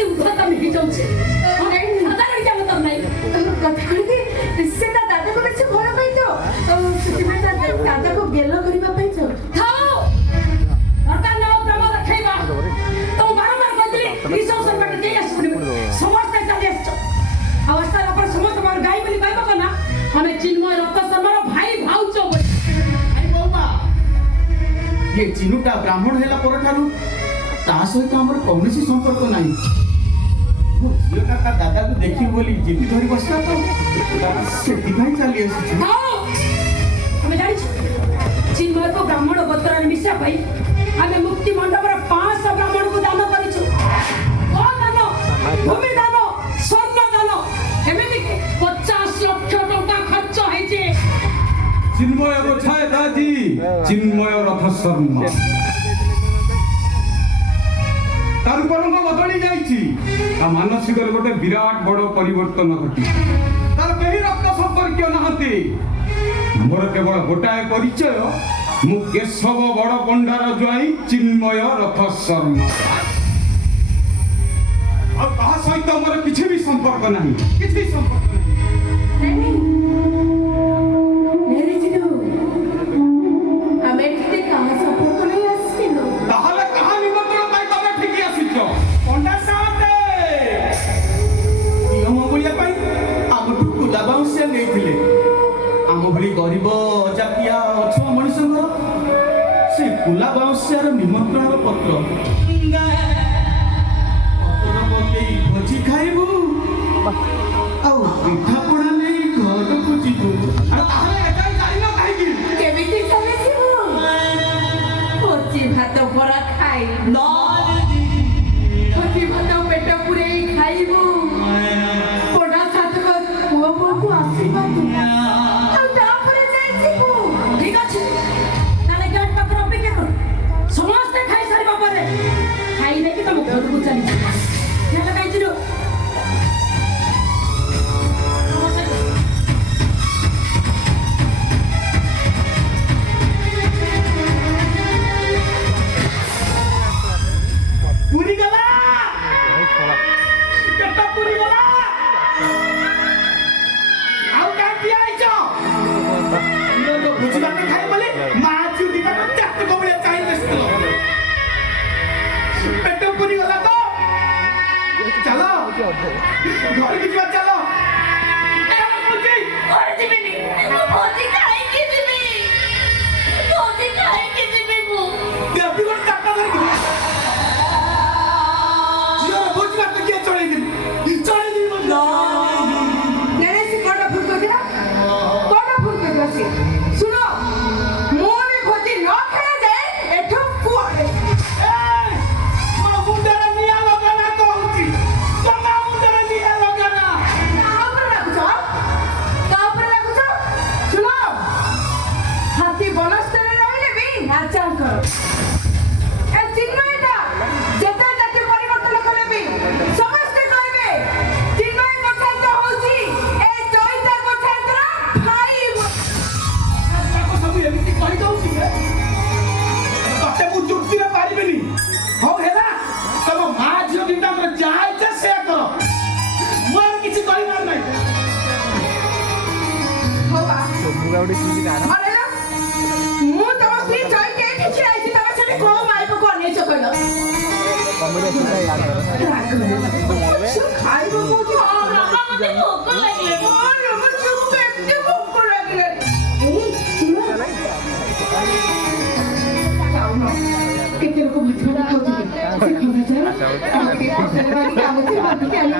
बेसी उद्धत मिल जाउछे अरे दादा रे क्या मतलब नहीं कथा करके से दादा को बेसी भल पाई तो सुतिमे दादा को गेलो करबा पाई तो थाओ दरकार न प्रमाद रखेबा तो बारंबार कहतली विश्व सरकार दे आसुनी समस्त चली आछ अवस्था पर समस्त बार गाई बोली कहबा कना हमें चिन्मय रक्त शर्मा भाई भाउचो अरे बाबा ये चिनुटा ब्राह्मण हेला परठारु ता सहित हमर कौनसी संपर्क नाही मो झियो का दादा को देखि बोली जिति धरि बसला तो सेति भाई चली आसी हां हमें जानि चिन्मय को ब्राह्मण गोत्र मिशा भाई हमें मुक्ति मंडप रे 500 ब्राह्मण को दान करिछु कोन दान भूमि दान स्वर्ण दान एमिति 50 लाख टका खर्च हेजे चिन्मय गोछाय दादी चिन्मय रथ शर्मा तार परंग बदली जाइछि ता मानसिक गोटे विराट बड़ परिवर्तन घटी तार केही रक्त संपर्क नहति मोर केवल गोटाए परिचय मु केशव बड़ पंडार ज्वाई चिन्मय रथ शर्मा और कहा सहित मोर किछि भी संपर्क नहीं किछि संपर्क नहीं मेरे जिनो हमें किते कहां संपर्क नहीं आसिनो ताहले कहा निमंत्रण पाई तमे ठिकी आसिछो पंडा साहब नियम बोलिया पाई आगठु कुला बाउंसिया नेइथिले आम भली गरीब जातिया अछ मनुष्यଙ୍କର से कुला बाउंसियार निमंत्रण पत्र पत्र पकेई भोजी खाइबु आउ पिठा पଣା नेई घरକୁ ଯିବୁ आ ताहले एकाई जाइनो काहेकि केमिति चलेसिबो होची भात भरा खाई होची भात पेट पुरे खाइबो पोडा साथ को को आशीर्वाद आ तापरे जाइसिबो ठीक अछि ताले गेट पाखर अपेक्षा कर समस्त खाई सारी बापरे खाई नै कि तुम घर को चली जाला काई जिरो पूरी गला केटा पूरी गला आउ काटी आइछो यो तो बुझिबा के खाइ बोले माछु दिका तो चाट को बोले चाहि बसतो पेट पूरी गला तो चलो घर की जीवा चलो ए मुझे और जिबिनी भोजी खाई के जिबी भोजी खाई के जिबी मु देबी को चाटा धर के जियो बुझिबा के के चले दी बंदा नेरे से कोडा फुल कर दिया कोडा फुल कर दिया से सुनो मोने भोजी न खाए जाए एठो कुआडे मुगावडी की गाना अरे मु तो स्त्री जॉइन के किछि आइछि तबे से को माइक को ने चकलो कॉमेडी सुना याद सु खाइबो को रामा मते भूख लागले ओ मु सु पेट भूख लागले ए सुनो जाओ केते लोक भछड़ा खाउछि से खबा जा काम से बात के आलो